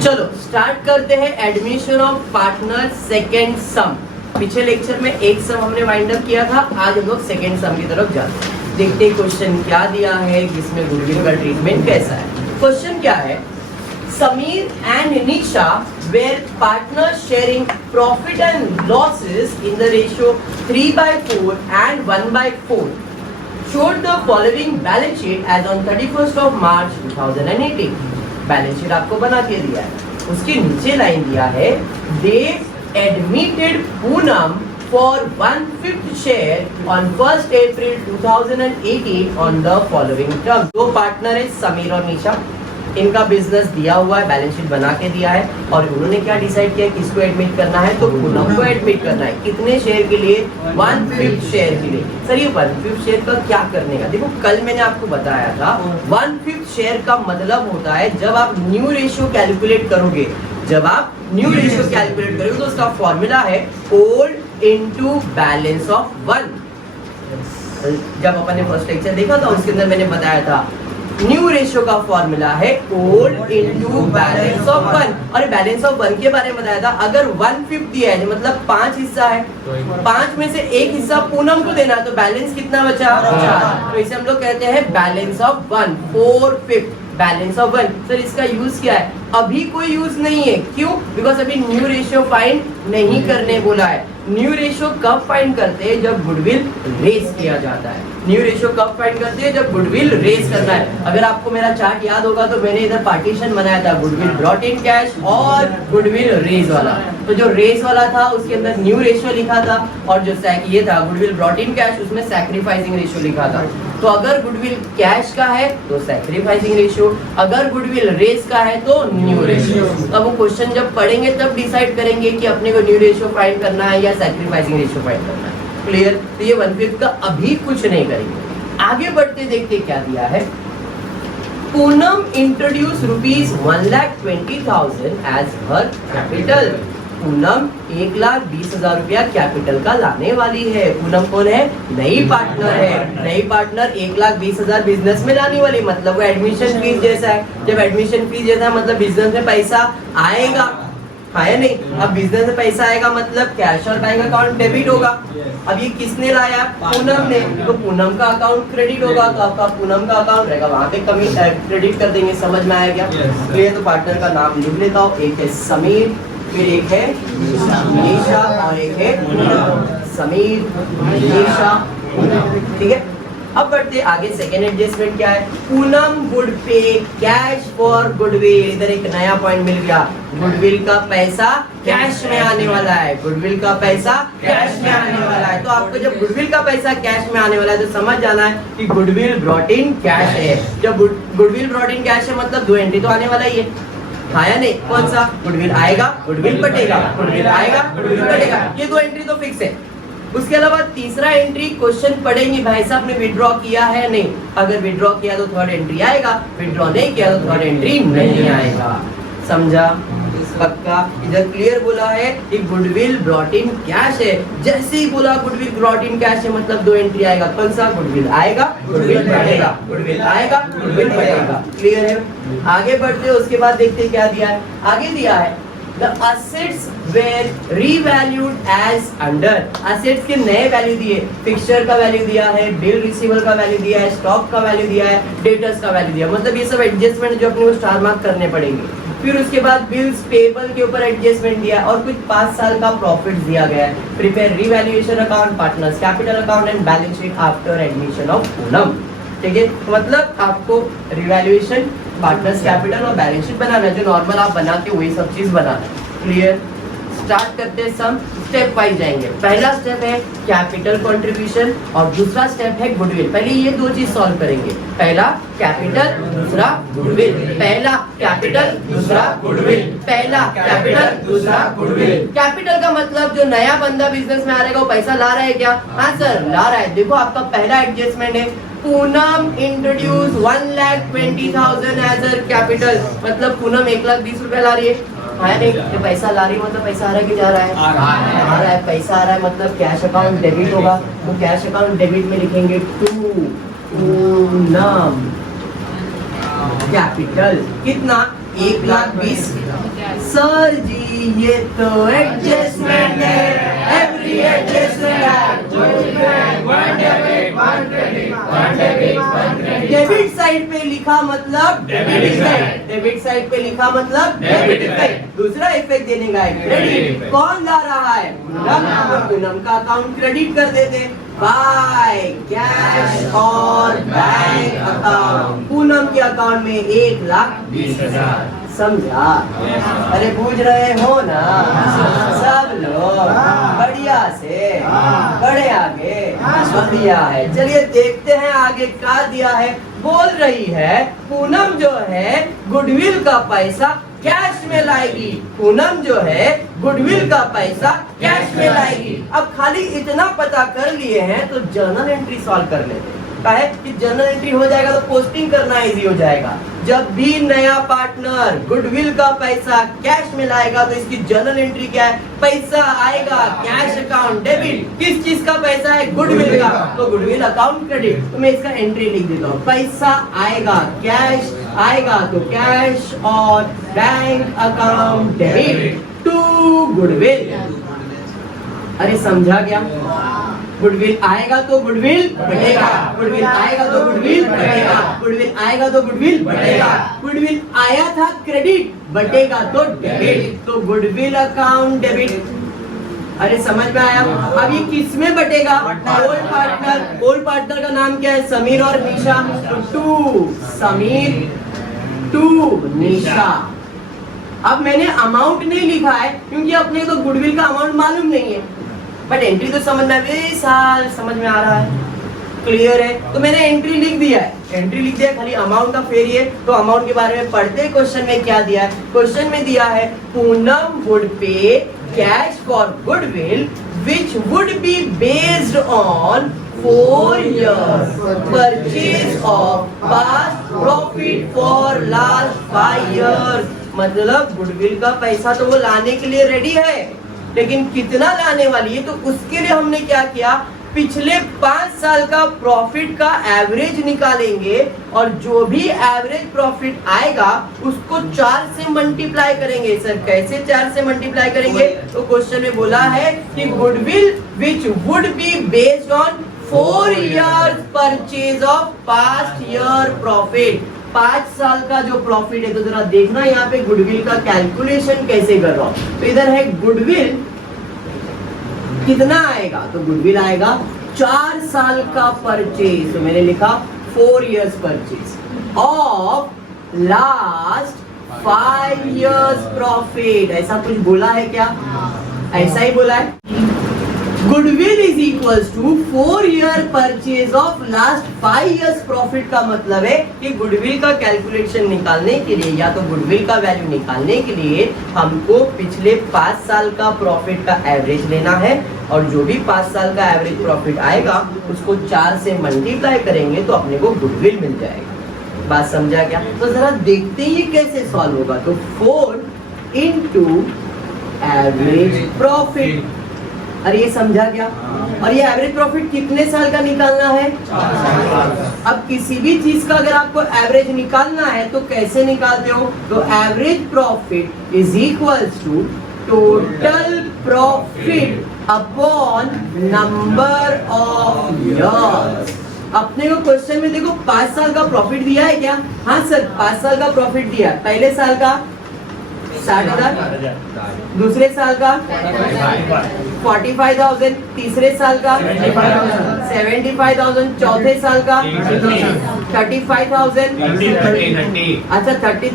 चलो स्टार्ट करते हैं admission of partner second sum. पिछले लेक्चर में एक सम हमने वाइंड अप किया था, आज हम लोग सेकेंड सम की तरफ जाते हैं। देखते हैं क्वेश्चन क्या दिया है, जिसमें गुडविल का ट्रीटमेंट कैसा है। क्वेश्चन क्या है, Sameer and Nisha were partners sharing profit and losses in the ratio 3/4 and 1/4. Showed the following balance sheet as on 31st of March 2018. Balance sheet आपको बना के दिया है, उसके नीचे लाइन दिया है they admitted Poonam for 1/5 share on 1st April 2018 on the following terms. दो पार्टनर है समीर और निशा, इनका बिजनेस दिया हुआ है, बैलेंस शीट बना के दिया है और उन्होंने क्या डिसाइड किया किसको एडमिट करना है, तो पूनम को एडमिट करना है। कितने शेयर के लिए? 1/5 शेयर के लिए। सर ये 1/5 शेयर का क्या करने का? देखो कल मैंने आपको बताया था 1/5 शेयर का मतलब होता है जब आप न्यू रेशियो कैलकुलेट करोगे, जब आप न्यू रेशियो कैलकुलेट करोगे तो उसका फॉर्मूला है ओल्ड इनटू बैलेंस ऑफ 1। जब अपन ने फर्स्ट लेक्चर देखा था उसके अंदर मैंने बताया था न्यू रेशियो का फॉर्मूला है ओल्ड इनटू बैलेंस ऑफ 1। और बैलेंस ऑफ 1 के बारे में बताया था, अगर 1/5 दिया है मतलब 5 हिस्सा है, 5 में से एक हिस्सा पूनम को देना, तो बैलेंस कितना बचा? 4। तो इसे हम लोग कहते हैं balance of 1, 4/5 balance of 1। Sir इसका यूज क्या है? अभी कोई यूज नहीं है, क्यों? बिकॉज अभी न्यू रेशियो फाइंड नहीं करने बोला है। न्यू रेशियो कब फाइंड करते हैं? जब गुडविल रेज किया जाता है। न्यू रेशियो कब फाइंड करते हैं? जब गुडविल रेज करना है। अगर आपको मेरा चार्ट याद होगा तो मैंने इधर पार्टीशन बनाया था गुडविल ब्रॉट इन कैश और गुडविल रेज वाला। तो जो रेज वाला था उसके अंदर न्यू रेशियो लिखा था और जो ये था गुडविल ब्रॉट इन कैश उसमें सैक्रिफाइसिंग रेशियो लिखा था। तो अगर गुडविल कैश का है तो सैक्रिफाइसिंग रेशियो, अगर गुडविल रेज का है तो न्यू रेशियो। अब वो क्वेश्चन जब पढ़ेंगे तब डिसाइड करेंगे कि अपने को न्यू रेशियो फाइंड करना है या सैक्रिफाइसिंग रेशियो फाइंड करना है। क्लियर? तो ये 1/5 का अभी कुछ नहीं करेंगे। आगे बढ़ते देखते क्या दिया है। पूनम इंट्रोड्यूस ₹1,20,000 एज हर कैपिटल। पूनम 1,20,000 रुपया कैपिटल का लाने वाली है। पूनम कौन है? नई पार्टनर है। नई पार्टनर 1,20,000 बिजनेस में लाने वाली, मतलब वो एडमिशन फीस जैसा है। जब एडमिशन फीस जैसा है मतलब बिजनेस में पैसा आएगा, है नहीं? अब बिजनेस में पैसा आएगा मतलब कैश और बैंक अकाउंट डेबिट होगा। अब ये किसने लाया? पूनम ने। तो पूनम का अकाउंट क्रेडिट होगा, तो आपका पूनम का अकाउंट रहेगा, वहां पे कमी क्रेडिट कर देंगे। समझ में आया क्या? क्लियर? तो पार्टनर का नाम लिख लेता हूँ, एक है समीर, फिर एक है निशा और एक है समीर, निशा। ठीक है, अब बढ़ते आगे। सेकेंड एडजस्टमेंट क्या है? पूनम वुड पे कैश फॉर गुडविल। इधर एक नया पॉइंट मिल गया, गुडविल का पैसा कैश में आने वाला है। गुडविल का पैसा कैश में आने वाला है। तो आपको जब गुडविल का पैसा कैश में आने वाला है तो समझ जाना है कि गुडविल ब्रॉट इन कैश है। जब गुडविल ब्रॉट इन कैश है मतलब 2 एंट्री तो आने वाला ही है, आया नहीं? कौन सा? गुडविल आएगा, गुडविल बटेगा, गुडविल आएगा, गुडविल बटेगा। ये 2 एंट्री तो फिक्स है। उसके अलावा तीसरा एंट्री क्वेश्चन पढ़ेंगे, भाई साहब ने विड्रॉ किया है नहीं? अगर विड्रॉ किया तो थर्ड एंट्री आएगा, विड्रॉ नहीं किया तो थर्ड एंट्री नहीं आएगा। समझा? पक्का? इधर क्लियर बोला है कि गुडविल ब्रॉट इन कैश है। जैसे ही बोला गुडविल ब्रॉट इन कैश है मतलब 2 एंट्री आएगा। कौन सा? गुडविल आएगा, गुडविल बढ़ेगा, गुडविल आएगा, गुडविल बढ़ेगा। क्लियर है? आगे बढ़ते हैं, उसके बाद देखते हैं क्या दिया है। आगे दिया है The assets were revalued as under. Assets के नए वैल्यू दिए, फिक्सचर का वैल्यू दिया है, बिल रिसीवेबल का वैल्यू दिया है, स्टॉक का वैल्यू दिया है, डेटर्स का वैल्यू दिया, मतलब ये सब एडजस्टमेंट जो अपने को स्टार मार्क करने पड़ेंगे। फिर उसके बाद बिल्स पेबल के ऊपर एडजस्टमेंट दिया और कुछ 5 साल का प्रॉफिट दिया गया है। Prepare revaluation account, partners capital account and balance sheet after admission of Poonam. ठीक है, मतलब आपको रिवैल्यूएशन, पार्टनर्स कैपिटल और बैलेंस शीट बनाना है, जो नॉर्मल आप बनाते हो वही सब चीज बनाना है। क्लियर? स्टार्ट करते हैं, सम स्टेप वाइज जाएंगे। पहला स्टेप है कैपिटल कंट्रीब्यूशन और दूसरा स्टेप है गुडविल। पहले ये 2 चीज सॉल्व करेंगे, पहला कैपिटल, दूसरा गुडविल। पहला कैपिटल, दूसरा गुडविल। पहला कैपिटल, दूसरा गुडविल। कैपिटल का मतलब जो नया बंदा बिजनेस में आ रहेगा वो पैसा ला रहा है क्या? हाँ सर ला रहा है। देखो आपका पहला एडजस्टमेंट है Poonam introduce 1,20,000 as a capital, मतलब पूनम 1,20,000 रुपया ला रही है। आया नहीं? ये पैसा ला रही है मतलब पैसा आ रहा है कि जा रहा है? आ रहा है। पैसा आ रहा है मतलब कैश अकाउंट डेबिट होगा, तो कैश अकाउंट डेबिट में लिखेंगे टू पूनम कैपिटल। कितना? 1,20,000। सर जी ये तो एडजस्टमेंट है, एवरी एडजस्टमेंट है। डेबिट साइड पे लिखा मतलब डेबिट साइड, डेबिट साइड पे लिखा मतलब डेबिट साइड। दूसरा इफेक्ट देने का है क्रेडिट। कौन ला रहा है? पूनम का अकाउंट क्रेडिट कर देते बाय कैश और बैंक अकाउंट। पूनम के अकाउंट में 1,20,000। समझा? अरे पूछ रहे हो ना सब लोग? बढ़िया से बड़े आगे बढ़िया है। चलिए देखते हैं आगे क्या दिया है। बोल रही है पूनम जो है गुडविल का पैसा कैश में लाएगी। पूनम जो है गुडविल का पैसा कैश में लाएगी। अब खाली इतना पता कर लिए हैं तो जर्नल एंट्री सॉल्व कर लेते हैं। है कि जर्नल एंट्री हो जाएगा तो पोस्टिंग करना इजी हो जाएगा। जब भी नया पार्टनर गुडविल का पैसा कैश में लाएगा तो इसकी जर्नल एंट्री क्या है? पैसा आएगा कैश अकाउंट डेबिट। किस चीज का पैसा है? गुडविल का, तो गुडविल अकाउंट क्रेडिट। तो मैं इसका एंट्री लिख देता हूँ। पैसा आएगा कैश आएगा तो कैश और bank account debit to goodwill. अरे समझा क्या? गुडविल आएगा तो गुडविल बढ़ेगा, गुडविल आएगा तो गुडविल बढ़ेगा, गुडविल आएगा तो गुडविल बढ़ेगा। गुडविल आया था क्रेडिट, बढ़ेगा तो डेबिट, तो गुडविल अकाउंट डेबिट। अरे समझ में आया? अब ये किस में बटेगा? Old partner. ओल्ड पार्टनर का नाम क्या है? समीर और निशा। To Sameer to Nisha. अब मैंने अमाउंट नहीं लिखा है क्योंकि अपने तो गुडविल का अमाउंट मालूम नहीं है, बट एंट्री तो समझ में साल समझ में आ रहा है, क्लियर है। तो मैंने एंट्री लिख दिया है, एंट्री लिख दिया, खाली अमाउंट का फेरी है। तो अमाउंट के बारे में पढ़ते क्वेश्चन में क्या दिया है। क्वेश्चन में दिया है पूनम वुड पे cash for goodwill which would be based on 4 years purchase of past profit for last 5 years। मतलब गुडविल का पैसा तो वो लाने के लिए रेडी है, लेकिन कितना लाने वाली है? तो उसके लिए हमने क्या किया? पिछले 5 साल का प्रॉफिट का एवरेज निकालेंगे और जो भी एवरेज प्रॉफिट आएगा उसको 4 से मल्टीप्लाई करेंगे। सर कैसे 4 से मल्टीप्लाई करेंगे? तो क्वेश्चन में बोला है कि goodwill which would be based on 4 years purchase of past year profit. 5 साल का जो प्रॉफिट है, तो जरा देखना यहाँ पे गुडविल का कैलकुलेशन कैसे कर रहा हूं। तो इधर है गुडविल कितना आएगा? तो गुडविल आएगा 4 साल का परचेज, तो मैंने लिखा 4 years purchase of last 5 years profit. ऐसा कुछ बोला है क्या? ऐसा ही बोला है। Goodwill is equals to 4 year purchase of last 5 years profit का मतलब है कि गुडविल का कैलकुलेशन निकालने के लिए या तो गुडविल का वैल्यू निकालने के लिए हमको पिछले 5 साल का प्रॉफिट का एवरेज लेना है और जो भी 5 साल का एवरेज प्रॉफिट आएगा उसको 4 से मल्टीप्लाई करेंगे तो अपने को गुडविल मिल जाएगा। बात समझा क्या? तो जरा देखते ही कैसे सॉल्व होगा। तो 4 into एवरेज प्रॉफिट। अरे ये समझा क्या? और ये एवरेज प्रॉफिट कितने साल का निकालना है? 4 साल। अब किसी भी चीज का अगर आपको एवरेज निकालना है तो कैसे निकालते हो? तो average profit is equals to total profit upon number of years. अपने को क्वेश्चन में देखो 5 साल का प्रॉफिट दिया है क्या? हाँ सर 5 साल का प्रॉफिट दिया। पहले साल का 60,000, दूसरे साल का 45,000, तीसरे साल का 75,000, चौथे साल का 35,000, अच्छा 30,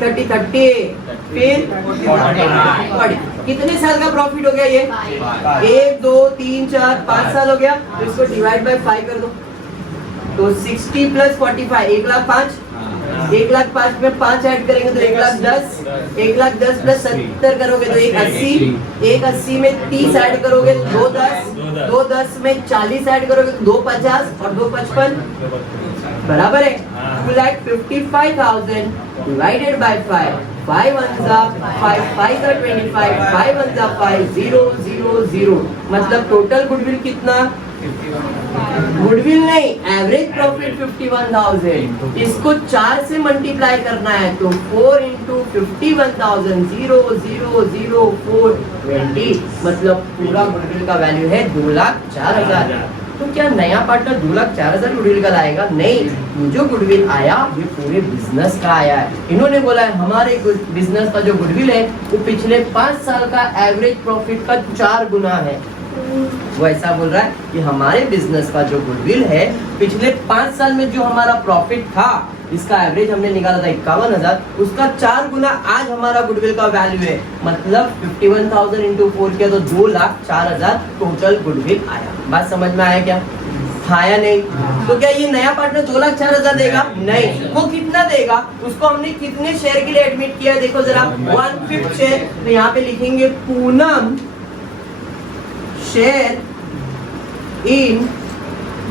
फिर 40। कितने साल का प्रॉफिट हो गया ये? 1 2 3 4 5 साल हो गया। तो इसको डिवाइड बाय 5 कर दो, तो 60 प्लस 45 1,05,000। 1,05,000 में 5 ऐड करेंगे तो 1,10,000, 1,10,000 प्लस 70 करोगे तो 1,80,000, 1,80,000 में 30 ऐड करोगे तो 2,10,000, 2,10,000 में 40 ऐड करोगे तो 2,50,000 और 2,55,000 बराबर है। 2,55,000 डिवाइडेड बाय 5, 5 1 5 5 25, 5 1 5 0 0 0। मतलब टोटल गुडविल कितना? गुडविल नहीं, एवरेज प्रॉफिट 51,000, इसको 4 से मल्टीप्लाई करना है तो 4 इंटू 51,000 0 0 0 4 20, मतलब पूरा गुडविल का वैल्यू है 2,04,000। तो क्या नया पार्टनर 2,04,000 गुडविल का लाएगा? नहीं, जो गुडविल आया ये पूरे बिजनेस का आया है। इन्होंने बोला है हमारे बिजनेस का जो गुडविल है वो पिछले 5 साल का एवरेज प्रॉफिट का 4 गुना है। वो ऐसा बोल रहा है कि हमारे बिजनेस का जो गुडविल है पिछले 5 साल में जो हमारा प्रॉफिट था, इसका एवरेज हमने निकाला था 51,000, उसका 4 गुना आज हमारा गुडविल का वैल्यू है। मतलब 51,000 इंटू 4 किया तो 2,04,000 टोटल गुडविल आया। बात समझ में आया क्या? हाँ या नहीं? तो क्या ये नया पार्टनर 2,04,000 देगा? नहीं। वो कितना देगा? उसको हमने कितने शेयर के लिए एडमिट किया है देखो जरा, 1/5 शेयर। तो यहाँ पे लिखेंगे पूनम शेयर इन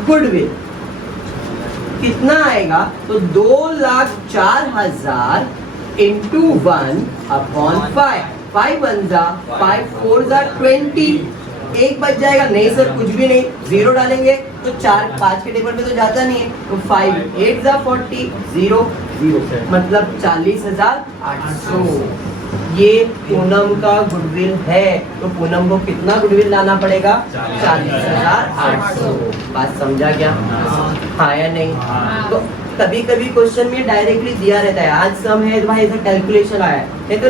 गुडविल। कितना आएगा? तो 2,04,000 इंटू 1/5। 5 1 जा 5 4 जा 20। एक बच जाएगा? नहीं सर, कुछ भी नहीं, 0 डालेंगे तो 4 5 के टेबल में तो जाता नहीं है, तो 5 8 जा 40 0 0, मतलब 40,800। ये पूनम का गुडविल है। तो पूनम को कितना गुडविल लाना पड़ेगा? 40,800। बात समझा क्या? हाँ या नहीं? तो कभी कभी क्वेश्चन में डायरेक्टली दिया रहता है, आज सम है तो भाई ऐसा कैलकुलेशन आया है। नहीं तो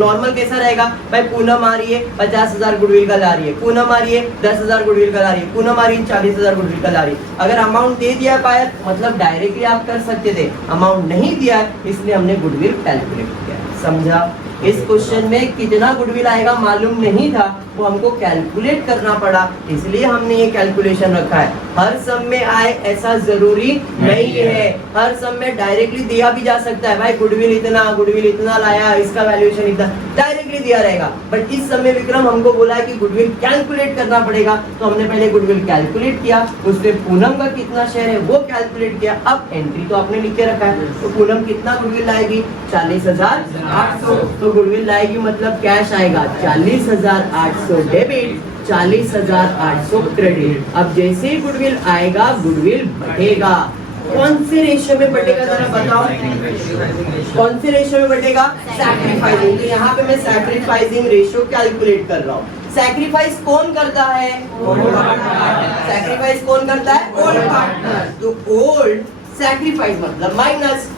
नॉर्मल कैसा रहेगा भाई, पूनम आ रही है 50,000 गुडविल का ला रही है, पूनम आ रही है 10,000 गुडविल का ला रही है, पूनम आ रही है 40,000 गुडविल का ला रही है। अगर अमाउंट दे दिया पाया मतलब डायरेक्टली आप कर सकते थे, अमाउंट नहीं दिया इसलिए हमने गुडविल कैलकुलेट किया। समझा? इस क्वेश्चन में कितना गुडविल आएगा मालूम नहीं था, वो हमको कैलकुलेट करना पड़ा, इसलिए हमने ये कैलकुलेशन रखा है। हर सम में आए ऐसा जरूरी नहीं है, हर सम में डायरेक्टली दिया भी जा सकता है, भाई गुडविल इतना लाया, इसका वैल्यूएशन इतना, डायरेक्टली दिया रहेगा। बट इस समय विक्रम हमको बोला है कि गुडविल कैलकुलेट करना पड़ेगा, तो हमने पहले गुडविल कैलकुलेट किया, उसमें पूनम का कितना शेयर है वो कैलकुलेट किया। अब एंट्री तो आपने लिख के रखा है, तो पूनम कितना गुडविल लाएगी? 40,800। तो गुडविल लाएगी मतलब कैश आएगा 40,800 डेबिट, 40,800 क्रेडिट। अब जैसे ही गुडविल आएगा गुडविल बढ़ेगा। कौन से रेशियो में बढ़ेगा जरा बताओ? कौन से रेशियो में बढ़ेगा? सैक्रिफाइसिंग। तो यहाँ पे मैं सैक्रिफाइसिंग रेशियो कैलकुलेट कर रहा हूँ। सैक्रिफाइस कौन करता है? सैक्रिफाइस कौन करता है? Old partner. तो ओल्ड सैक्रिफाइस मतलब माइनस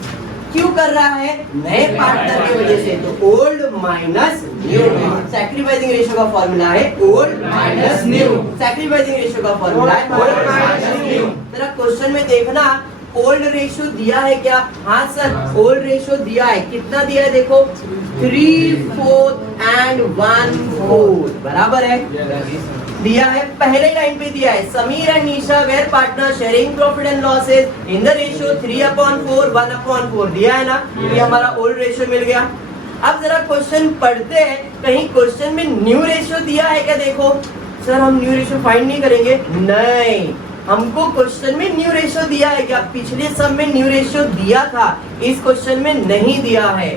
क्यों कर रहा है? नए पार्टनर की वजह से। तो old minus new. Sacrificing ratio का फॉर्मूला है old minus new. Sacrificing ratio का फॉर्मूला है ओल्ड माइनस न्यू। तेरा क्वेश्चन में देखना ओल्ड रेशियो दिया है क्या? हाँ सर, ओल्ड रेशियो दिया है। कितना दिया है देखो, 3/4 and 1/4 बराबर है, दिया है। पहले लाइन पे दिया है Sameer and Nisha were partner sharing profit and losses in the ratio 3/4 1/4 दिया है ना। ये हमारा ओल्ड रेशियो मिल गया। अब जरा क्वेश्चन पढ़ते हैं, कहीं क्वेश्चन में न्यू रेशियो दिया है क्या? देखो सर हम न्यू रेशियो फाइंड नहीं करेंगे, नहीं, हमको क्वेश्चन में न्यू रेशियो दिया है क्या? पिछले सब में न्यू रेशियो दिया था, इस क्वेश्चन में नहीं दिया है।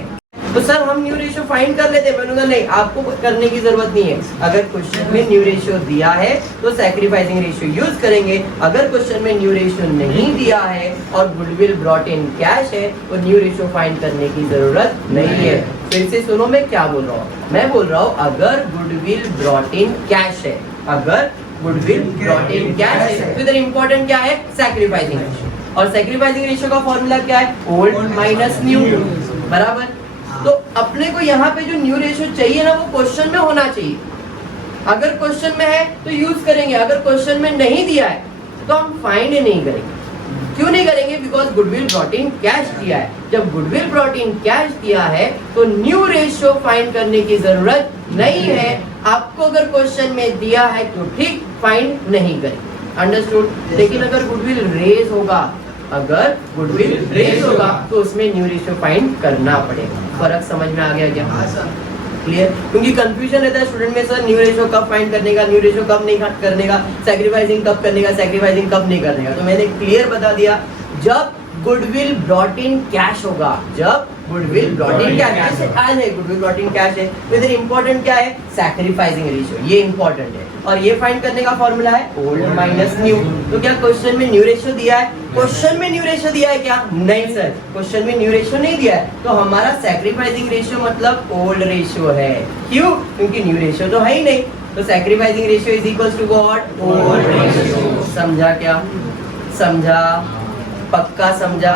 तो सर हम न्यू रेशियो फाइंड कर लेते हैं। मैंने नहीं, आपको करने की जरूरत नहीं है। अगर क्वेश्चन में न्यू रेशियो दिया है तो सैक्रिफाइसिंग रेशियो यूज करेंगे। अगर क्वेश्चन में न्यू रेशियो नहीं दिया है और गुडविल ब्रॉट इन कैश है तो न्यू रेशियो फाइंड करने की जरूरत नहीं है। फिर से सुनो मैं क्या बोल रहा हूँ। मैं बोल रहा हूँ अगर गुडविल ब्रॉट इन कैश है, अगर गुडविल ब्रॉट इन कैश है तो इधर इंपॉर्टेंट क्या है? Sacrificing ratio. और सैक्रिफाइसिंग रेशियो का फॉर्मूला क्या है? ओल्ड माइनस न्यू बराबर। तो अपने को यहाँ पे जो न्यू रेशियो चाहिए ना वो क्वेश्चन में होना चाहिए। अगर क्वेश्चन में है तो यूज करेंगे, अगर क्वेश्चन में नहीं दिया है तो हम फाइंड नहीं करेंगे। क्यों नहीं करेंगे? Because goodwill brought in cash दिया है। जब गुडविल ब्रॉट इन कैश दिया है तो न्यू रेशियो फाइंड करने की जरूरत नहीं है। आपको अगर क्वेश्चन में दिया है तो ठीक, फाइंड नहीं करेंगे। अंडरस्टूड? लेकिन अगर गुडविल रेज होगा, अगर गुडविल रेज होगा तो उसमें न्यू रेशियो फाइंड करना पड़ेगा। फर्क समझ में आ गया क्या? क्लियर? क्योंकि कंफ्यूजन रहता है स्टूडेंट में, सर न्यू रेशियो कब फाइंड करने का, न्यू रेशियो कब नहीं करने का, सैक्रिफाइसिंग कब करने का, सैक्रिफाइसिंग कब नहीं करने का। तो मैंने क्लियर बता दिया, जब गुडविल ब्रॉट इन कैश होगा, जब गुडविल ब्रॉट इन कैश आज है, गुडविल ब्रॉट इन कैश है। तो इधर इंपॉर्टेंट क्या है, सैक्रिफाइसिंग रेशियो, ये इंपॉर्टेंट है। और ये फाइंड करने का फॉर्मूला है ओल्ड माइनस न्यू। तो क्या क्वेश्चन में न्यू रेशियो दिया है? क्वेश्चन में न्यू रेशियो दिया है क्या? नहीं सर, क्वेश्चन में न्यू रेशियो नहीं दिया है। तो हमारा सैक्रिफाइसिंग रेशियो मतलब ओल्ड रेशियो है। क्यों? क्योंकि न्यू रेशियो तो है ही नहीं। तो sacrificing ratio is equal to what? Old ratio. समझा क्या? समझा? पक्का समझा?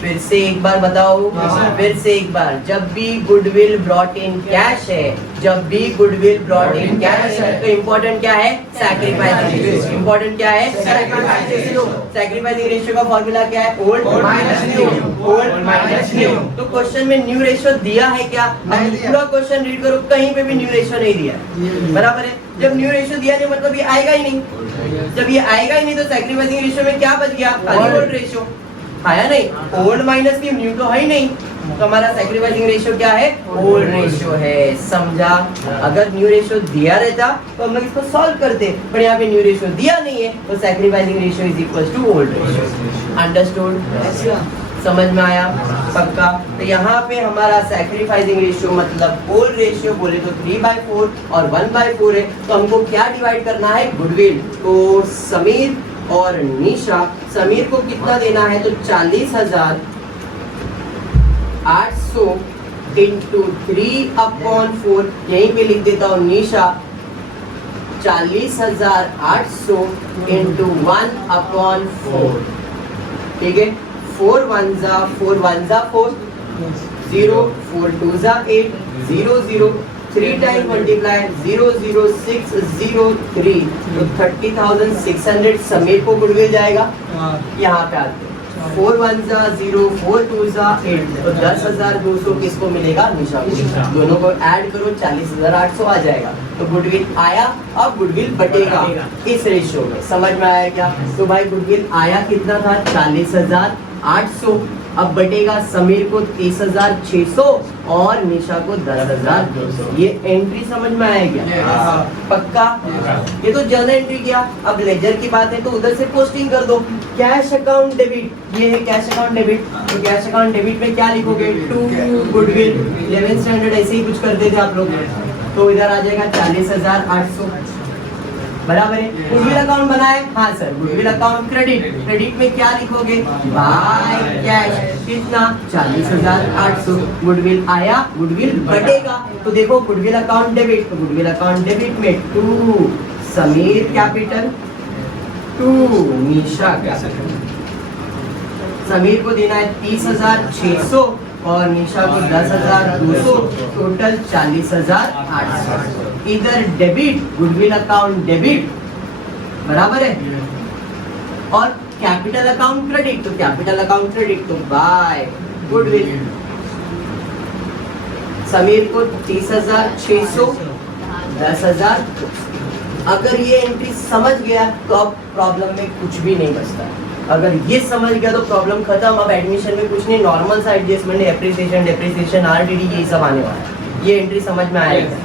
फिर से एक बार बताओ, फिर से एक बार। जब भी गुडविल ब्रॉट इन कैश है, जब भी गुडविल ब्रॉट इन कैश है, तो इम्पोर्टेंट क्या है? Sacrificing ratio. इम्पोर्टेंट क्या है? Sacrificing ratio. सैक्रिफाइसिंग रेशियो का फॉर्मूला क्या है? Old minus new, old minus new. तो क्वेश्चन में न्यू रेशियो दिया है क्या? पूरा क्वेश्चन रीड करो, कहीं पे भी न्यू रेशियो नहीं दिया, बराबर है। जब न्यू रेशियो दिया नहीं मतलब ये आएगा ही नहीं। जब ये आएगा ही नहीं तो सैक्रिफाइसिंग रेशियो में क्या बच गया? ओल्ड रेशियो आया नहीं। ओल्ड माइनस न्यू तो है ही नहीं। तो हमारा सैक्रिफाइसिंग रेशियो क्या है? ओल्ड रेशियो है। समझा? अगर न्यू रेशियो दिया रहता तो हम लोग इसको सॉल्व करते, पर यहाँ पे न्यू रेशियो दिया नहीं है तो sacrificing ratio is equal to old ratio. Understood? समझ में आया? पक्का? तो यहाँ पे हमारा सैक्रिफाइसिंग रेशियो मतलब ओल्ड रेशियो बोले तो 3/4 और 1/4 है। तो हमको क्या डिवाइड करना है? गुडविल। तो समीर और निशा, समीर को कितना देना है? तो 40,800 इंटू 3/4। यहीं पे लिख देता हूँ निशा 40,800 इंटू 1/4। ठीक है, 4 1 जा 4 1 जा 4, 0 4 2 जा 8, 0 0 3 टाइम मल्टीप्लाई 00603। तो 30,600 समीर को गुडविल जाएगा। यहाँ पे आते 4 1 जा 0, 4 2 जा 8, तो 10,200 किसको मिलेगा? निशा को। दोनों को ऐड करो 40,800 आ जाएगा। तो गुडविल आया। अब गुडविल बटेगा इस रेशियो में। समझ में आया क्या? तो भाई गुडविल आया कितना था? 40,800। अब बटेगा समीर को 30,600 और निशा को 10,200। ये एंट्री समझ में आएगा? पक्का? ये तो जर्नल एंट्री किया। अब लेजर की बात है तो उधर से पोस्टिंग कर दो। कैश अकाउंट डेबिट, ये है कैश अकाउंट डेबिट। तो कैश अकाउंट डेबिट में क्या लिखोगे? To goodwill. 11th स्टैंडर्ड ऐसे ही कुछ करते थे आप लोग। तो इधर आ जाएगा 40,800, बराबर है। गुडविल अकाउंट बनाए? हाँ sir, goodwill account credit. Credit में क्या लिखोगे? By cash. कितना? 40,800। गुडविल आया, गुडविल बटेगा। तो देखो गुडविल अकाउंट डेबिट, तो गुडविल अकाउंट डेबिट में 2 समीर कैपिटल, 2 निशा कैपिटल। समीर को देना है 30,600 और निशा को 10,200, टोटल 40,800। इधर डेबिट, गुडविल अकाउंट डेबिट, बराबर है। और कैपिटल अकाउंट क्रेडिट, तो कैपिटल अकाउंट क्रेडिट तो बाय गुडविल। समीर को 30,600, 10,000। अगर ये एंट्री समझ गया तो अब प्रॉब्लम में कुछ भी नहीं बचता। अगर ये समझ गया तो प्रॉब्लम खत्म। अब एडमिशन में कुछ नहीं, नॉर्मल सा एडजस्टमेंट, डेप्रिसिएशन आरटीडी यही सब आने वाला है। ये एंट्री समझ में आएगा?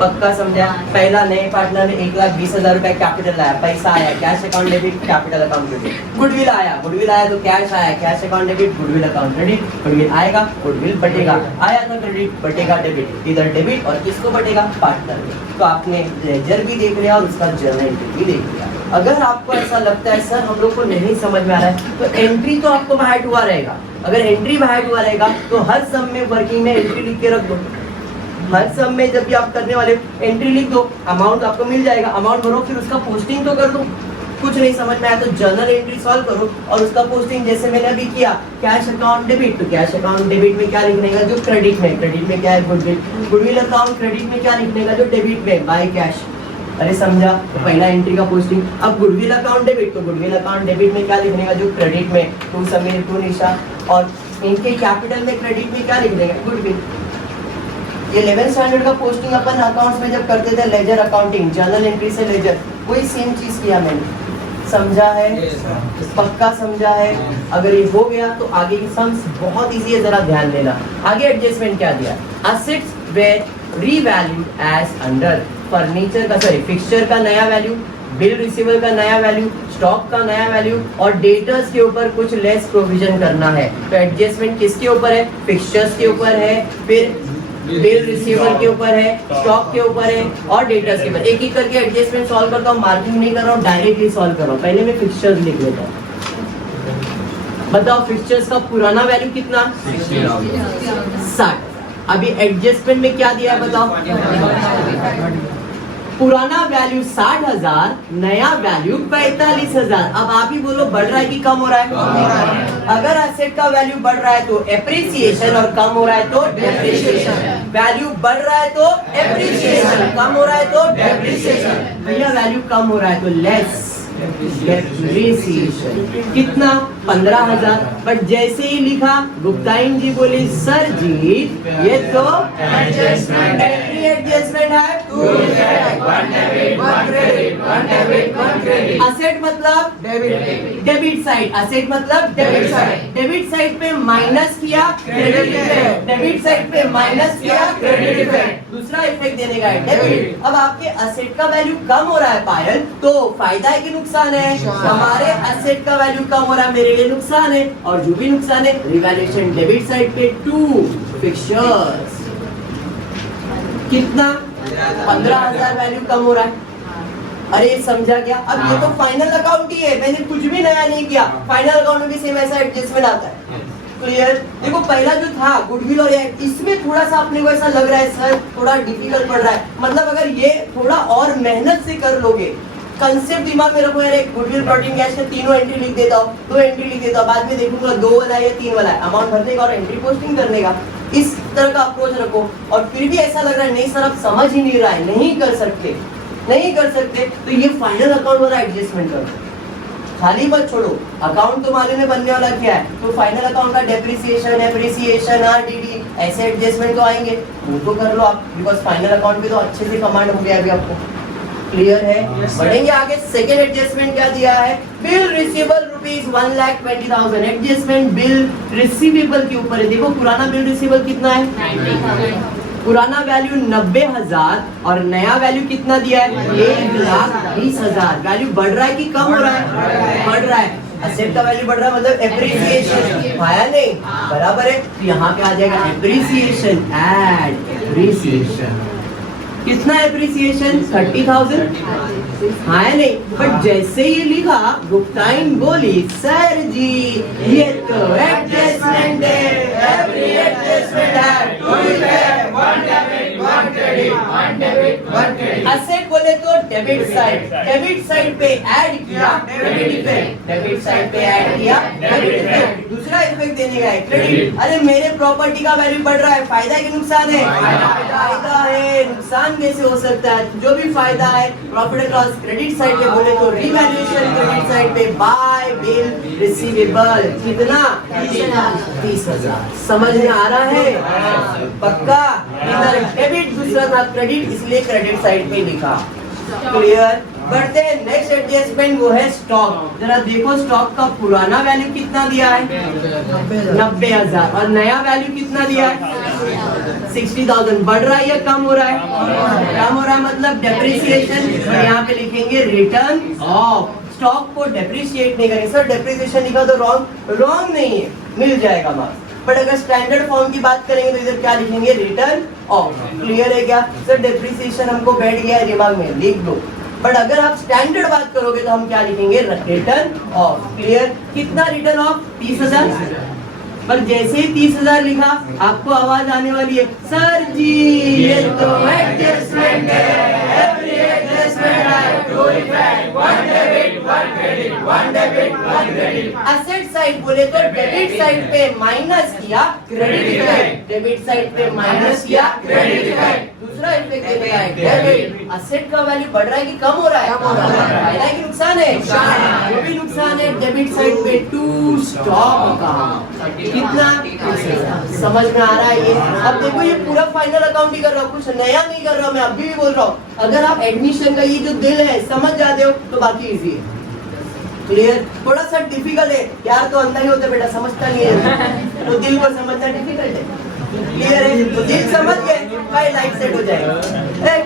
पक्का समझा? पहला नए पार्टनर ने 1,20,000 रुपए कैपिटल लाया, पैसा आया, cash account debit, capital account credit. Goodwill आया, गुडविल आया तो कैश आया, cash account debit, goodwill account credit. Goodwill आएगा, गुडविल बटेगा। आया था क्रेडिट, बटेगा डेबिट। इधर डेबिट और किसको बटेगा? पार्टनर। तो आपने लेजर भी देख लिया और उसका जर्नल एंट्री भी देख लिया। अगर आपको ऐसा लगता है सर हम लोग को नहीं समझ में आ रहा है, तो एंट्री तो आपको बाहर हुआ रहेगा। अगर एंट्री बाहर हुआ रहेगा तो हर सम में वर्किंग में एंट्री लिख के रख दो। हर सम में जब भी आप करने वाले एंट्री लिख दो, अमाउंट आपको मिल जाएगा। अमाउंट भरो, फिर उसका पोस्टिंग तो कर दो। कुछ नहीं समझ में आया तो जर्नल एंट्री सॉल्व करो और उसका पोस्टिंग जैसे मैंने अभी किया। कैश अकाउंट डेबिट, तो कैश अकाउंट डेबिट में क्या लिखने का? जो क्रेडिट में, क्रेडिट में क्या है? गुडविल। गुडविल अकाउंट क्रेडिट में क्या लिखने का? जो डेबिट में, बाय कैश। अरे समझा? तो पहला एंट्री का पोस्टिंग। अब गुडविल अकाउंट डेबिट, तो गुडविल अकाउंट डेबिट में क्या लिखने का? जो क्रेडिट में, 2 समीर 2 निशा। और इनके कैपिटल में क्रेडिट में क्या लिखने का? गुडविल। ये 11th स्टैंडर्ड का पोस्टिंग अपन अकाउंट्स में जब करते थे, लेजर अकाउंटिंग, जर्नल एंट्री से लेजर, वही सेम चीज किया मैंने। समझा है? पक्का समझा है? अगर ये हो गया तो आगे की सम्स बहुत इजी है, जरा ध्यान देना। आगे एडजस्टमेंट क्या दिया? Assets were revalued as under. Furniture का, सॉरी फिक्सचर का नया वैल्यू, बिल रिसीवर का नया वैल्यू, स्टॉक का नया वैल्यू और डेटर्स के ऊपर कुछ लेस प्रोविजन करना है। तो एडजस्टमेंट किसके ऊपर है? फिक्सचर्स के ऊपर है, फिर बिल रिसीवर के ऊपर है, स्टॉक के ऊपर है और डेटर्स के ऊपर। एक एक करके एडजस्टमेंट सॉल्व करता हूँ, मार्किंग नहीं कर रहा हूँ, डायरेक्टली सॉल्व कर रहा हूँ। पहले मैं फिक्सचर्स लिख लेता हूँ। बताओ फिक्सचर्स का पुराना वैल्यू कितना? 60। अभी एडजस्टमेंट में क्या दिया है बताओ? पुराना वैल्यू 60,000, नया वैल्यू 45,000। अब आप ही बोलो बढ़ रहा है कि कम हो रहा है? अगर एसेट का वैल्यू बढ़ रहा है तो एप्रिसिएशन और कम हो रहा है तो डेप्रिसिएशन। वैल्यू बढ़ रहा है तो एप्रिसिएशन, कम हो रहा है तो डेप्रिसिएशन। भैया वैल्यू कम हो रहा है तो लेस डेप्रिसिएशन। कितना? 15,000। बट जैसे ही लिखा गुप्ताइन जी बोले सर जी ये तो एडजस्टमेंट है। एडजस्टमेंट है असेट मतलब डेबिट साइड, असेट मतलब डेबिट साइड। डेबिट साइड पे माइनस किया क्रेडिट इफेक्ट, डेबिट साइड पे माइनस किया क्रेडिट इफेक्ट। दूसरा इफेक्ट देने का है डेबिट। अब आपके असेट का वैल्यू कम हो रहा है पायल, तो फायदा है कि नुकसान है? हमारे असेट का वैल्यू कम हो रहा है, मेरे लिए नुकसान है। और जो भी नुकसान है रिवैल्यूएशन डेबिट साइड पे टू फिक्सचर्स। कितना? 15,000 वैल्यू कम हो रहा है। अरे समझा क्या? अब ये तो फाइनल अकाउंट ही है, मैंने कुछ भी नया नहीं किया। फाइनल अकाउंट में भी सेम ऐसा एडजस्टमेंट आता है। क्लियर? देखो पहला जो था गुडविल और इसमें थोड़ा सा अपने को ऐसा लग रहा है सर थोड़ा डिफिकल्ट पड़ रहा है। मतलब अगर ये थोड़ा और मेहनत से कर लोगे, कंसेप्ट दिमाग में रखो यार, एक गुडविल प्लॉटिंग कैश के तीनों एंट्री लिख देता हूँ, 2 एंट्री लिख देता हूँ, बाद में देखूंगा 2 वाला है या 3 वाला है, अमाउंट भरने का और एंट्री पोस्टिंग करने का। इस तरह का अप्रोच रखो। और फिर भी ऐसा लग रहा है नहीं सर अब समझ ही नहीं रहा है, नहीं कर सकते, नहीं कर सकते, तो ये फाइनल अकाउंट वाला एडजस्टमेंट करो। खाली मत छोड़ो, अकाउंट तुम्हारे ने बनने वाला क्या है, तो फाइनल अकाउंट का डेप्रिसिएशन, एप्रिसिएशन, आरडीडी ऐसे एडजस्टमेंट तो आएंगे, वो तो कर लो आप, बिकॉज फाइनल अकाउंट पे तो अच्छे से कमांड हो गया अभी आपको। क्लियर है? बढ़ेंगे आगे। सेकेंड एडजस्टमेंट क्या दिया है? Bill receivable rupees 1,20,000। Adjustment bill receivable के ऊपर है। देखो पुराना बिल रिसीवेबल कितना है? 90,000। पुराना वैल्यू 90,000 और नया वैल्यू कितना दिया है? 1,20,000। वैल्यू बढ़ रहा है कि कम हो रहा है? बढ़ रहा है। असेट का वैल्यू बढ़ रहा है मतलब एप्रिसिएशन आया नहीं, बराबर है। तो यहाँ पे आ जाएगा एप्रिसिएशन, एड एप्रिसिएशन। कितना एप्रिसिएशन? 30,000 है नहीं। बट जैसे ही लिखा गुप्ताइन बोली सर जी ये तो एडजस्टमेंट है, एवरी एडजस्टमेंट है, two effect, one debit, one credit, one debit, one credit. Asset बोले तो डेबिट साइड, डेबिट साइड पे ऐड किया क्रेडिट इफेक्ट, डेबिट साइड पे ऐड किया डेबिट इफेक्ट। दूसरा इफेक्ट देने का है क्रेडिट। अरे मेरे प्रॉपर्टी का वैल्यू बढ़ रहा है, फायदा है कि नुकसान है? फायदा है। नुकसान कैसे हो सकता है? जो भी फायदा है profit and loss credit side पे बोले तो रिवैल्यूएशन क्रेडिट साइड पे बाय बिल रिसीवेबल। कितना? 30,000। समझ में आ रहा है? पक्का? इधर डेबिट दूसरा था क्रेडिट, इसलिए क्रेडिट साइड पे लिखा। क्लियर? बढ़ते हैं नेक्स्ट एडजस्टमेंट, वो है स्टॉक। जरा देखो स्टॉक का पुराना वैल्यू कितना दिया है? 90,000 और नया वैल्यू कितना दिया है? 60,000। बढ़ रहा है या कम हो रहा है? कम हो रहा है मतलब डेप्रिसिएशन। तो यहाँ पे लिखेंगे रिटर्न ऑफ। स्टॉक को डेप्रिशिएट नहीं करेंगे। सर डेप्रिसिएशन लिखा तो रॉन्ग, रॉन्ग नहीं है, मिल जाएगा मार्क्स। बट अगर स्टैंडर्ड फॉर्म की बात करेंगे तो इधर क्या लिखेंगे? Return of. क्लियर है क्या? सर डेप्रिसिएशन हमको बैठ गया है दिमाग में, लिख दो। बट अगर आप स्टैंडर्ड बात करोगे तो हम क्या लिखेंगे? Return of. क्लियर? कितना रिटर्न ऑफ? 30,000। पर जैसे ही 30,000 लिखा आपको आवाज आने वाली है सर जी ये तो एडजस्टमेंट है, एवरी एडजस्टमेंट है, two effect, one debit, one credit, one debit, one credit. Asset side बोले तो डेबिट साइड पे माइनस किया क्रेडिट इफेक्ट, डेबिट साइड पे माइनस किया क्रेडिट इफेक्ट। दूसरा इफेक्ट देखेगा डेबिट। असेट का वैल्यू बढ़ रहा है कि कम हो रहा है? फायदा है कि नुकसान है? वो भी नुकसान है। डेबिट साइड पे टू स्टॉक का कितना? समझ में आ रहा है ये? अब देखो ये पूरा फाइनल अकाउंट ही कर रहा हूँ, कुछ नया नहीं कर रहा हूँ, मैं अभी भी बोल रहा हूँ। अगर आप एडमिशन का ये जो दिल है समझ जाते हो तो बाकी इजी है। क्लियर? थोड़ा सा डिफिकल्ट है यार, तो अंदर ही होता है बेटा, समझता नहीं है तो दिल को समझना डिफिकल्ट है। क्लियर है? तो दिल समझ गए भाई, लाइफ सेट हो जाएगा।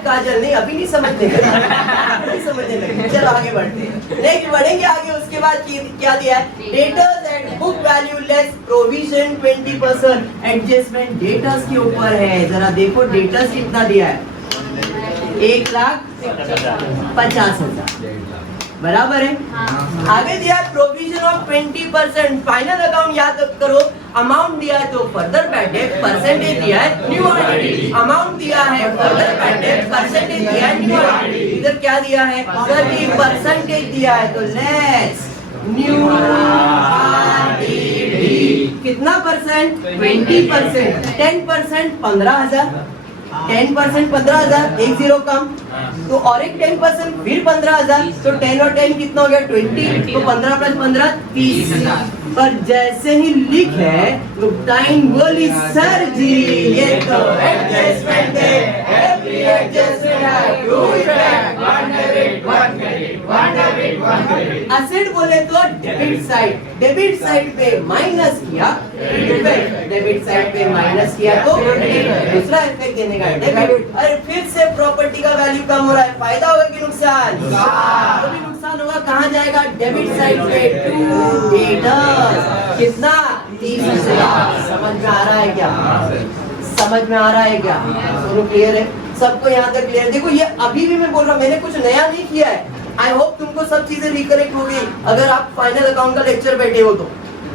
काजल नहीं, अभी नहीं समझने लगे, नहीं समझने लगे। चलो आगे बढ़ते हैं, नेक्स्ट बढ़ेंगे आगे। उसके बाद क्या दिया है? Debtors and book value less provision 20%। Adjustment debtors के ऊपर है, जरा देखो डेटर्स कितना दिया है, 1,50,000 बराबर है। आगे दिया है प्रोविजन ऑफ 20%। फाइनल अकाउंट याद करो, अमाउंट दिया है तो फर्दर बैड डेट, परसेंटेज दिया है न्यू आरडीडी। अमाउंट दिया है फर्दर बैड डेट, परसेंटेज दिया है न्यू आरडीडी। इधर क्या दिया है? 30% दिया है तो लेस न्यू आरडीडी। कितना परसेंट? 20%। 10% 15,000, 10% 15,000, 10 कम तो और एक 10% फिर 15,000, तो 10 और 10 कितना हो गया? 20। तो 15 प्लस 15 30। पर जैसे ही लिखे टाइम बोली सर जी ये तो एडजस्टमेंट है, एवरी एडजस्टमेंट है two effect, one debit. Asset बोले तो डेबिट साइड, डेबिट साइड पे माइनस किया इफेक्ट, डेबिट साइड पे माइनस किया तो दूसरा इफेक्ट देने का डेबिट। अरे फिर से प्रॉपर्टी का वैल्यू कम हो रहा है, फायदा होगा कि नुकसान? अभी नुकसान होगा, कहाँ जाएगा? डेबिट साइड पे टू डेटर्स। कितना? 30,000। समझ में आ रहा है क्या? समझ में आ रहा है क्या? दोनों क्लियर है? सबको यहाँ तक क्लियर? देखो ये अभी भी मैं बोल रहा हूँ, मैंने कुछ नया नहीं किया है। आई होप तुमको सब चीजें रिकलेक्ट हो गई, अगर आप फाइनल अकाउंट का लेक्चर बैठे हो तो।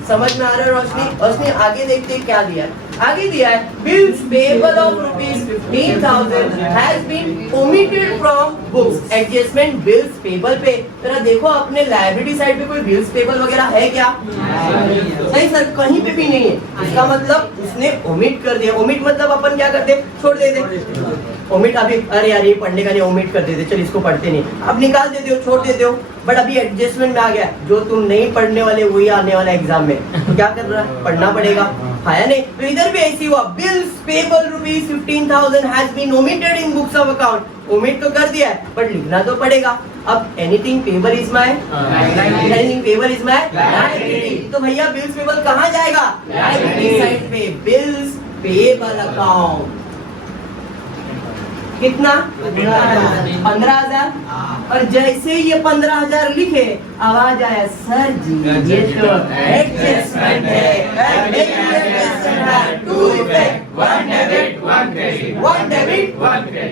समझ में आ रहा है रोशनी? रोशनी आगे देखते हैं क्या दिया है। आगे दिया है bills payable of ₹15,000 has been omitted from books. Adjustment bills payable पे जरा देखो, अपने लायबिलिटी साइड पे कोई बिल्स पेबल वगैरह है क्या? नहीं सर, कहीं पे भी नहीं है। इसका मतलब उसने ओमिट कर दिया। ओमिट मतलब अपन क्या करते? छोड़ देते। ओमिट अभी अरे यार ये पढ़ने का नहीं, ओमिट कर देते, चल इसको पढ़ते नहीं, अब निकाल देते हो, छोड़ देते हो। बट अभी एडजस्टमेंट में आ गया, जो तुम नहीं पढ़ने वाले वही आने वाला एग्जाम में, तो क्या कर रहा है? पढ़ना पड़ेगा, है नहीं? तो इधर भी ऐसी हुआ, bills payable ₹15,000 has been omitted in books of account. Omit तो कर दिया है बट लिखना तो पड़ेगा। अब anything payable is my anything payable is my liability, तो भैया बिल्स पेबल कहाँ जाएगा? लायबिलिटी साइड पे, बिल्स पेबल अकाउंट। कितना? 15,000। और जैसे ये 15,000 लिखे, आवाज आया सर जी ये तो एडजस्टमेंट है, two effect, one debit.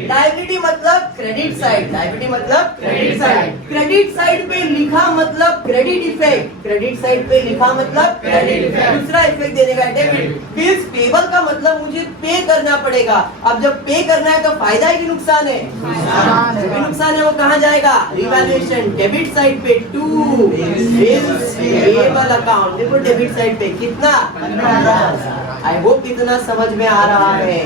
Liability मतलब क्रेडिट साइड, लायबिलिटी मतलब क्रेडिट साइड। क्रेडिट साइड पे लिखा मतलब क्रेडिट इफेक्ट, क्रेडिट साइड पे लिखा मतलब क्रेडिट इफेक्ट। दूसरा इफेक्ट देने का डेबिट। बिल्स पेबल का मतलब मुझे पे करना पड़ेगा। अब जब पे करना है तो फायदा है कि नुकसान है? नुकसान है। वो कहाँ जाएगा? रिवैल्यूएशन, डेबिट साइड पे टू बिल्स पेबल अकाउंट। देखो डेबिट साइड पे कितना? 15,000। आई होप कितना समझ में आ रहा है।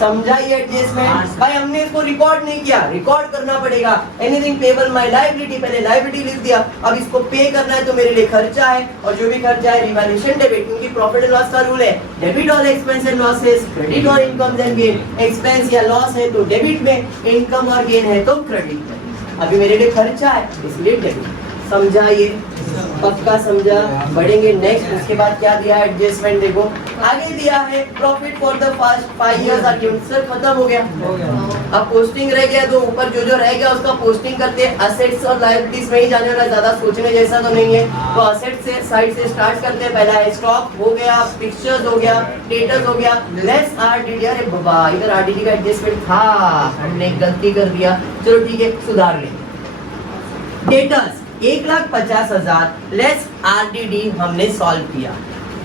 समझा ये एडजस्टमेंट? भाई हमने इसको रिकॉर्ड नहीं किया, रिकॉर्ड करना पड़ेगा। एनीथिंग पेबल माय लायबिलिटी, पहले लायबिलिटी लिख दिया, अब इसको पे करना है तो मेरे लिए खर्चा है, और जो भी खर्चा है रिवैल्यूएशन डेबिट, क्योंकि प्रॉफिट एंड लॉस का रूल है debit all expense and losses, credit और इनकम एंड गेन। एक्सपेंस या लॉस है तो डेबिट में, इनकम और गेन है तो क्रेडिट में। अभी मेरे लिए खर्चा है इसलिए डेबिट। समझा ये? पक्का समझा? बढ़ेंगे नेक्स्ट। उसके बाद क्या दिया है एडजस्टमेंट? देखो आगे दिया है profit for the first 5 years account. Sir खत्म हो गया, अब पोस्टिंग रह गया, तो ऊपर जो जो रह गया उसका पोस्टिंग करते हैं। असेट्स और लायबिलिटीज में ही जाने वाला, ज्यादा सोचने जैसा तो नहीं है। तो असेट से साइड से स्टार्ट करते हैं। पहला है स्टॉक हो गया, फिक्चर्स हो गया, डेटर्स हो गया, लेस आरडीडी। अरे बाबा इधर आरडीडी का एडजस्टमेंट था, हमने गलती कर दिया, चलो ठीक है सुधार ले। डेटर्स 1,50,000 लेस आरडीडी हमने सॉल्व किया।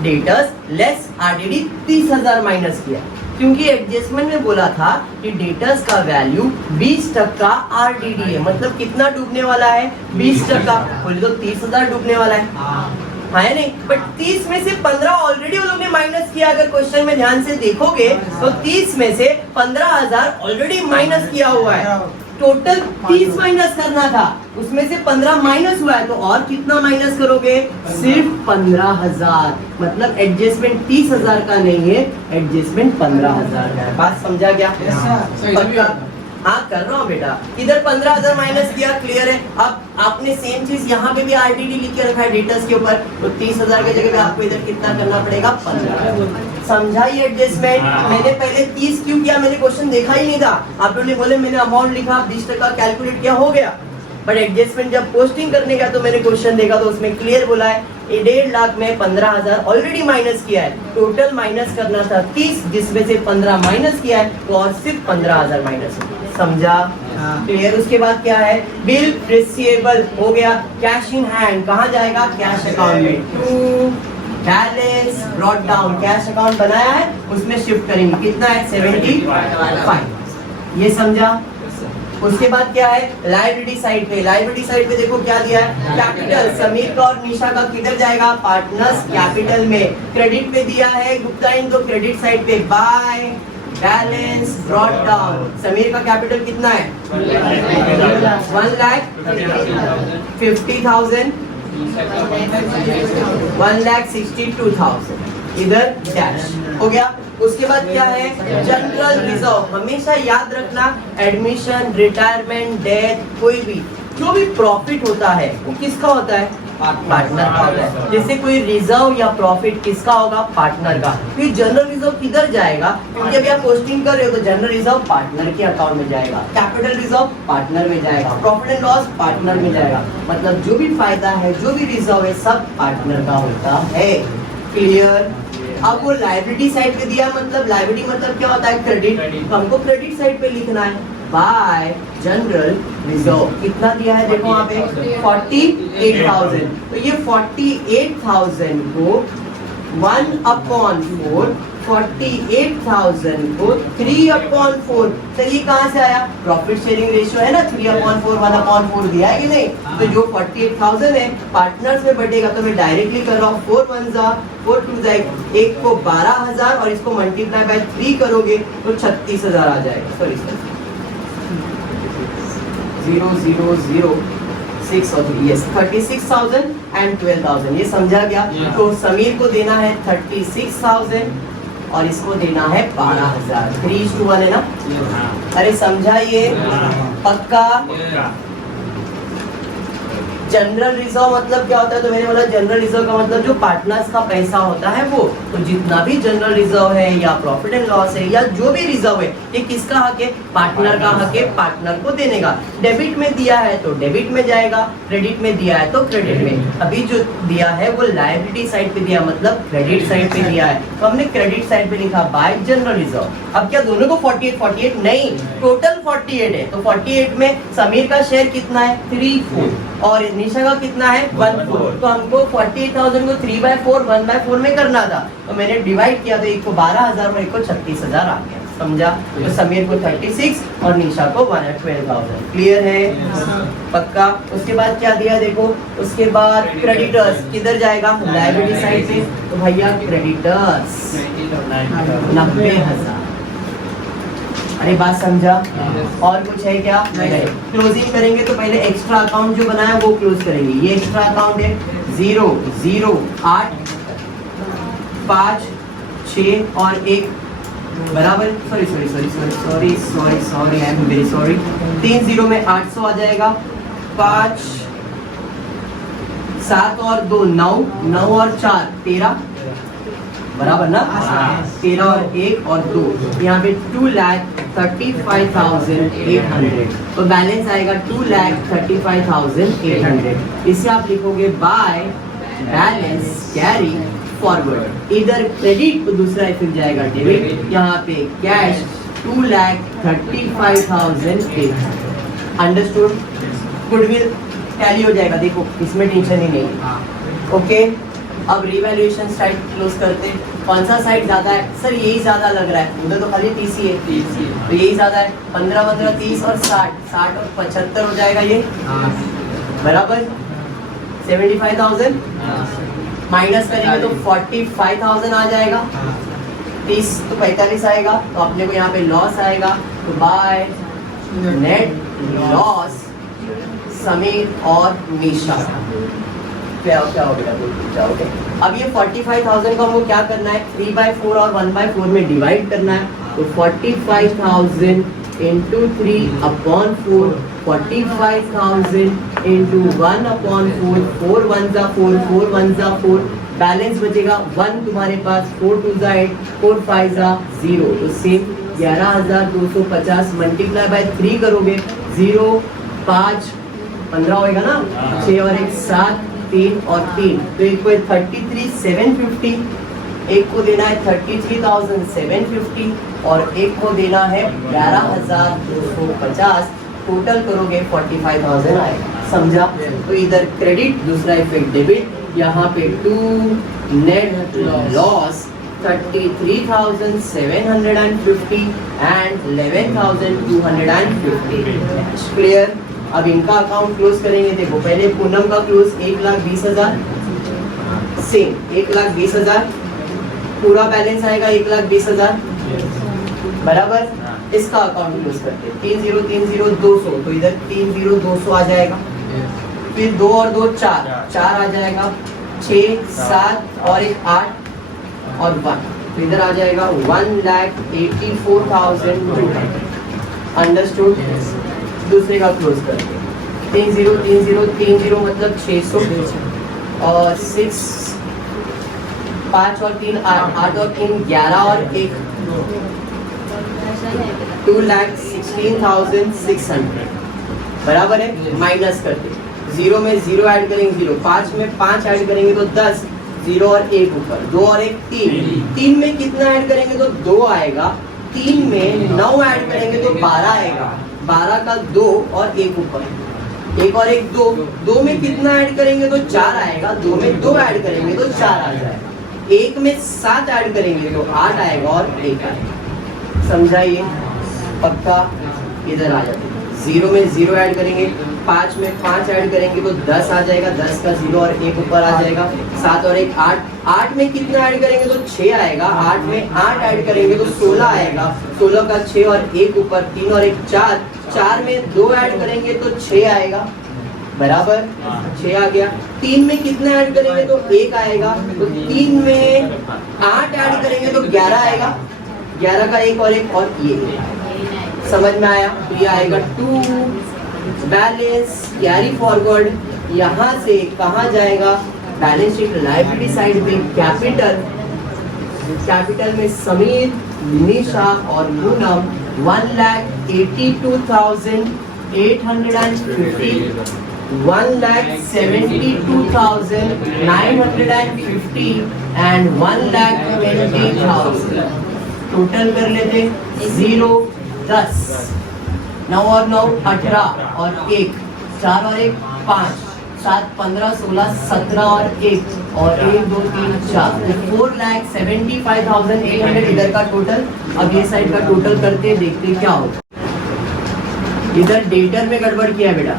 डेटर्स लेस आरडीडी 30,000 माइनस किया, क्योंकि एडजस्टमेंट में बोला था कि डेटर्स का वैल्यू 20% आरडीडी है। मतलब कितना डूबने वाला है? 20%। बोले तो 30,000 डूबने वाला है नहीं? बट 30 में से 15 ऑलरेडी उन लोगों ने माइनस किया। अगर क्वेश्चन में ध्यान से देखोगे तो 30 में से 15,000 ऑलरेडी माइनस किया हुआ है। टोटल 30 माइनस करना था, उसमें से 15 माइनस हुआ है, तो और कितना माइनस करोगे? सिर्फ 15,000। मतलब एडजस्टमेंट 30,000 का नहीं है, एडजस्टमेंट 15,000 का है। बात समझा क्या? हाँ कर रहा हूँ बेटा। इधर 15,000 माइनस किया, क्लियर है। अब आपने सेम चीज यहाँ पे भी आरटीडी लिख के रखा है डेटर्स के ऊपर, तो 30,000 की जगह पे आपको इधर कितना करना पड़ेगा, 15। समझा ये एडजस्टमेंट? मैंने पहले 30 क्यों किया, मैंने क्वेश्चन देखा ही नहीं था। आप लोगों ने बोले मैंने अमाउंट लिखा, 20% कैलकुलेट किया, हो गया। बट एडजस्टमेंट जब पोस्टिंग करने गया तो मैंने क्वेश्चन देखा तो उसमें क्लियर बोला है 1.5 लाख में 15,000 ऑलरेडी माइनस किया है, टोटल माइनस करना था 30, जिसमें से 15 माइनस किया है तो और सिर्फ 15,000 माइनस। समझा? क्लियर? उसके बाद क्या है, बिल रिसीवेबल हो गया, कैश इन हैंड कहाँ जाएगा, कैश अकाउंट में, to balance brought down, cash account बनाया है उसमें शिफ्ट करेंगे, कितना है 75। ये समझा? उसके बाद क्या है, लायबिलिटी साइड पे, लायबिलिटी साइड पे देखो क्या दिया है, कैपिटल समीर का और निशा का किधर जाएगा, पार्टनर्स कैपिटल में। क्रेडिट पे दिया है गुप्ता इन, तो क्रेडिट साइड पे by balance brought down. Sameer का कैपिटल कितना है, 1,50,000, 1,62,000, इधर डैश हो गया। उसके बाद क्या है, जनरल रिजर्व। हमेशा याद रखना, एडमिशन, रिटायरमेंट, डेथ, कोई भी जो भी प्रॉफिट होता है वो किसका होता है, पार्टनर का होता है। जैसे कोई रिजर्व या प्रॉफिट किसका होगा, पार्टनर का। फिर जनरल रिजर्व किधर जाएगा, क्योंकि अभी आप पोस्टिंग कर रहे हो तो जनरल रिजर्व पार्टनर के अकाउंट में जाएगा, कैपिटल रिजर्व पार्टनर में जाएगा, प्रॉफिट एंड लॉस पार्टनर में जाएगा। मतलब जो भी फायदा है, जो भी रिजर्व है, सब पार्टनर का होता है। क्लियर? अब वो लायबिलिटी साइड पे दिया, मतलब लायबिलिटी मतलब क्या होता है, क्रेडिट, तो हमको क्रेडिट साइड पे लिखना है बाय जनरल रिजर्व। कितना दिया है देखो वहाँ पे 48,000, तो ये 48,000 को 1/4, 48,000 को 3/4। चलिए कहाँ से आया, प्रॉफिट शेयरिंग रेशियो है ना, 3/4 1/4 दिया है कि नहीं। तो जो 48,000 है पार्टनर्स में बढ़ेगा, तो मैं डायरेक्टली कर रहा हूँ 4 1 जा 4 2 जा, एक को 12,000 और इसको मल्टीप्लाई बाय 3 करोगे तो 36,000 आ जाएगा। सॉरी 0,006 और 3, यस 36,000 एंड 12,000। ये समझा गया? तो समीर को देना है 36,000 और इसको देना है 12,000। 3:1 है ना? अरे समझा ये? पक्का? जनरल रिजर्व मतलब क्या होता है, तो मैंने बोला जनरल रिजर्व का मतलब जो पार्टनर्स का पैसा होता है वो, तो जितना भी जनरल रिजर्व है या प्रॉफिट एंड लॉस है या जो भी रिजर्व है, ये किसका हक है, पार्टनर का हक है, पार्टनर को देने का। डेबिट में दिया है तो डेबिट में जाएगा, क्रेडिट में दिया है तो क्रेडिट में। अभी जो दिया है वो लायबिलिटी साइड पे दिया, मतलब क्रेडिट साइड पे दिया है, तो हमने क्रेडिट साइड पे लिखा बाय जनरल रिजर्व। अब क्या दोनों को 48 नहीं, टोटल 48 है, तो 48 में समीर का शेयर कितना है, 3/4 और निशा का कितना है, 1/4। तो हमको 48,000 को 3/4 1/4 में करना था, तो मैंने डिवाइड किया, तो एक को 12,000 और एक को 36,000 आ गया। समझा? तो समीर को 36 और निशा को 12,000। क्लियर है? पक्का? उसके बाद क्या दिया देखो, उसके बाद क्रेडिटर्स किधर जाएगा, लायबिलिटी साइड पे, तो भैया क्रेडिटर्स 90,000। अरे बात समझा? और कुछ है क्या? नहीं। क्लोजिंग करेंगे तो पहले एक्स्ट्रा अकाउंट जो बनाया वो क्लोज करेंगे। ये एक्स्ट्रा अकाउंट है 0 0 8 5 6 और 1 बराबर, sorry I am very sorry, 3 0 में 800 आ जाएगा, 5 7 और 2 9 9 और 4 13 बराबर ना, 13 और 1 और 2, यहाँ पे 2,35,800, तो बैलेंस आएगा 2,35,800। इसे आप लिखोगे बाय बैलेंस कैरी फॉरवर्ड, इधर क्रेडिट तो दूसरा इफेक्ट जाएगा डेबिट, यहाँ पे कैश 2,35,800। अंडरस्टूड? गुडविल टैली हो जाएगा, देखो इसमें टेंशन ही नहीं है। ओके, अब रिवैल्यूएशन साइड क्लोज करते। कौन सा साइड ज्यादा है सर, यही ज्यादा लग रहा है, उधर तो खाली टीसी है, तो यही ज्यादा है। 15 15 30 और 60 60 और 75 हो जाएगा ये, बराबर 75,000 माइनस करेंगे तो 45,000 आ जाएगा, 30 तो 45 आएगा, तो अपने को यहाँ पे लॉस आएगा, तो बाय नेट लॉस समीर और निशा। क्या हो गया, ओके। अब ये 45,000 को हमको क्या करना है, 3/4 और 1/4 में डिवाइड करना है, तो 45,000 into 3 upon 4, 45,000 into 1 upon 4, 4 ones are 4, 4 ones are 4, balance बचेगा 1 तुम्हारे पास, 4 2 जा 8, 4 5 जा 0, तो सेम 11,250 मल्टीप्लाई बाय 3 करोगे, 0 5 15 होएगा ना, 6 और 1 7, 3 और 3, तो एक को 33,750, एक को देना है 33,750 और एक को देना है 11,250, टोटल करोगे 45,000 आएगा, समझा? तो इधर क्रेडिट, दूसरा इफेक्ट डेबिट, यहाँ पे 2 नेट लॉस 33,750 एंड 11,250, क्लियर? अब इनका अकाउंट क्लोज करेंगे, देखो पहले पूनम का क्लोज 1,20,000, सेम 1,20,000, पूरा बैलेंस आएगा 1,20,000, बराबर? इसका अकाउंट क्लोज करते हैं 3030 200, तो इधर 30,200 आ जाएगा, फिर 2 और 2 4 4 आ जाएगा, 6 7 और 1 8 और 1, तो इधर आ जाएगा 1,84,200, अंडरस्टूड? दूसरे का क्लोज करते हैं 3030 मतलब 600 और 6 5 और 3 8 8 और 3 11 और 1 2,16,600, बराबर है? माइनस करते, 0 में 0 ऐड करेंगे 0, 5 में 5 ऐड करेंगे तो 10, 0 और 1 ऊपर, 2 और 1 3, 3 में कितना ऐड करेंगे तो 2 आएगा, 3 में 9 ऐड करेंगे तो 12 आएगा, 12 का 2 और 1 ऊपर, 1 और 1 2, 2 में कितना ऐड करेंगे तो 4 आएगा, 2 में 2 ऐड करेंगे तो 4 आ जाएगा, 1 में 7 ऐड करेंगे तो 8 आएगा और 1 आएगा, समझाइए? पक्का? इधर आ जाते, 0 में 0 ऐड करेंगे, 5 में 5 ऐड करेंगे तो 10 आ जाएगा, 10 का 0 और 1 ऊपर आ जाएगा, 7 और 1 8, 8 में कितना ऐड करेंगे तो 6 आएगा, 8 में 8 ऐड करेंगे तो 16 आएगा, 16 का 6 और 1 ऊपर, 3 और 1 4, 4 में 2 ऐड करेंगे तो 6 आएगा, बराबर? 6 आ गया, 3 में कितना ऐड करेंगे तो 1 आएगा, तो 3 में 8 ऐड करेंगे तो 11 आएगा, 11 का 1 और 1 और ये, समझ में आया? तो ये आएगा 2 बैलेंस कैरी फॉरवर्ड, यहाँ से कहाँ जाएगा? बैलेंस शीट लायबिलिटी साइड पे कैपिटल, कैपिटल में समीर, निशा और पूनम 1,82,850, 1,72,950 एंड 1,20,000, टोटल कर लेते 0 10, 9 और 9 18 और 1 4 और 1 5 7 15 16 17 और 1 और 1 2 3 4, 4,75,800 इधर का टोटल। अब ये साइड का टोटल करते हैं, देखते हैं क्या होगा। इधर डेटर में गड़बड़ किया बेटा,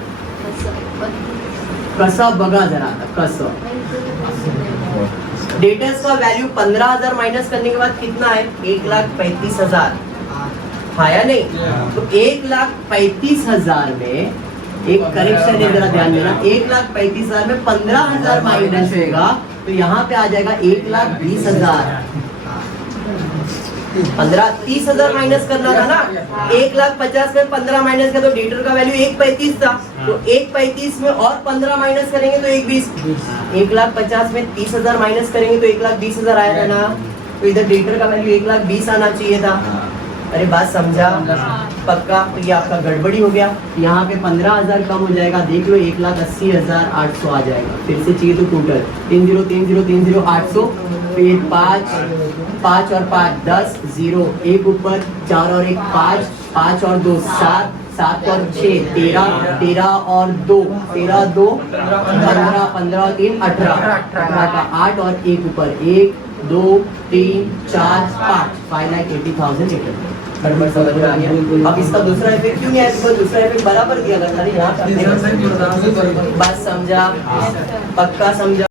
कसा बगा जरा, कसा डेटर्स का वैल्यू 15,000 माइनस करने के बाद कितना है? 1,35,000 आया नहीं? तो 1,35,000 में एक करेक्शन है, जरा ध्यान देना, 1,35,000 में 15,000 माइनस होगा तो यहाँ पे आ जाएगा 1,20,000। 30,000 माइनस करना था ना, 1,50,000 में 15 माइनस कर तो डेटर का वैल्यू 1,35,000 था, तो 1,35,000 में और 15 माइनस करेंगे तो 1,20,000, 1,50,000 में 30,000 माइनस करेंगे तो 1,20,000 आया था ना, तो इधर डेटर का वैल्यू 1,20,000 आना चाहिए था। अरे बात समझा? पक्का? तो ये आपका गड़बड़ी हो गया, यहाँ पे 15,000 कम हो जाएगा, देख लो 1,80,800 आ जाएगा। फिर से चाहिए तो टोटल 30 30 30 800, फिर 5 और 5 10, 0 1 ऊपर, 4 और 1 5, 5 और 2 7, 7 और 6 13, 13 और 2 13 2 15, 15 और 3 18, 18 का 8 और 1 ऊपर 1 2 3 4 5, 5,80,800। बराबर समझ में आ गया? अब इसका दूसरा इफेक्ट क्यों नहीं आया? इसको दूसरा इफेक्ट बराबर दिया था, यहाँ बात समझा? पक्का समझा?